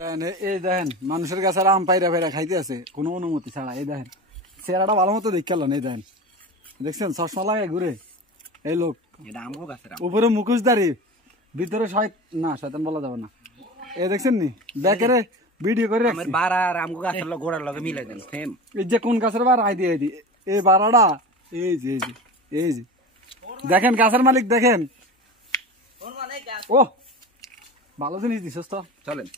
এই দেখেন মানুষের কাছে আম পাইরা পাইরা খাইতে আছে কোনো অনুমতি ছাড়া। এই দেখেন চেহারাটা ভালো মতো দেখে এই দেখেন দেখছেন চশমা লাগায় ঘুরে এই লোক, উপরে মুখোশধারী ভিতরে শয়তান বলা যাবে না। এই দেখছেন নি ব্যাকেরে ভিডিও করে এই যে কোন গাছের বার আই দিয়ে এই বারাটা এই যে এই যে দেখেন গাছের মালিক দেখেন। ও ভালো জিনিস দিছস তো, চলেন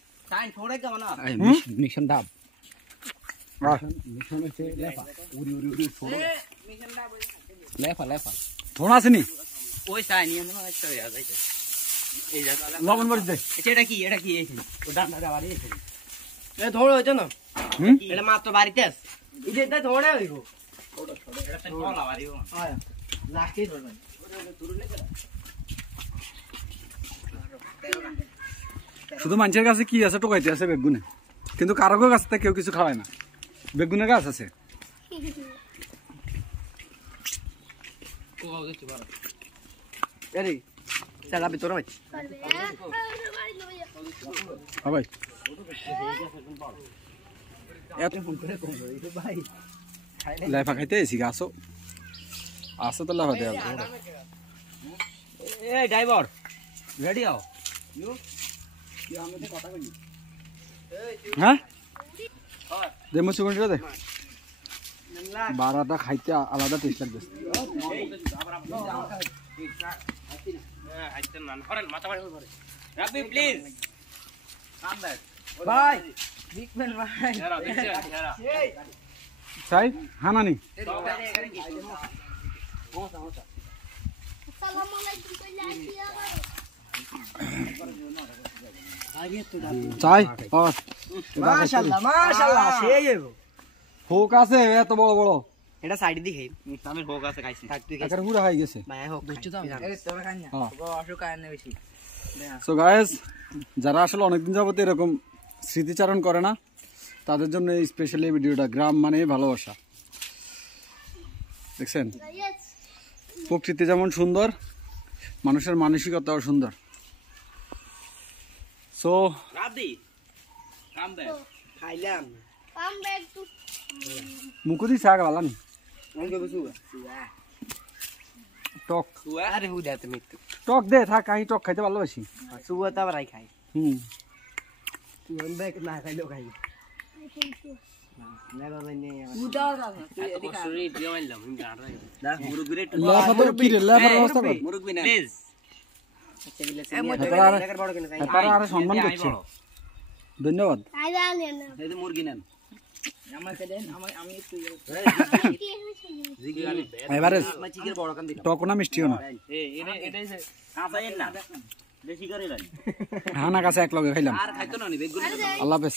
মিশন ডাব থোড়া আছে নি ওই চাই নি লবণ মরিচ দে। এটা কি এই ডান্ডা বাড়ি এ ধরে হইতো না এটা মাত্র বাড়িতে আছে এটা ধরে হইবো ছোট ছোট এটা তো কলা বাড়ি হয় লাস্টে ধরবেন শুধু মানুষের কাছে কি আছে টোকাইতে আছে বেগুনে, কিন্তু কারো গাছ থেকে কেউ কিছু খাওয়ায় না। বেগুনের গাছ আছে লেফা খাইতে এসি গাছও আছে তো লেফা দেওয়া ড্রাইভার রেডি হও। হ্যাঁ দে মুসুগুন্ডিটা দে, বারাটা খাইতে আলাদা টেস্ট লাগতেছে। চাই হানানি চাই হোক আছে এত বড় বড় এটা সাইড দিকে আমি হোক আছে খাইছি একার পুরো হয়ে গেছে ভাই হোক বুঝছো তো আরে তোরা খান না অসুখ আর না বেশি। সো গাইস যারা আসলে অনেকদিন যাবত এরকম স্মৃতিচারণ করে না তাদের জন্য এই স্পেশালি ভিডিওটা। গ্রাম মানে ভালোবাসা, দেখছেন প্রকৃতি যেমন সুন্দর মানুষের মানসিকতাও সুন্দর। সো মুকুদি শাক ভালো টক টক দে থাক, আমি টক খাইতে ভালোবাসি। খাই না খাইলেও খাই সম্মান করছে, ধন্যবাদ। মুরগি নেন এবারে টক না মিষ্টিও না হ্যাঁ না কাছে এক লগে খাইলাম। আল্লাহ হাফেজ।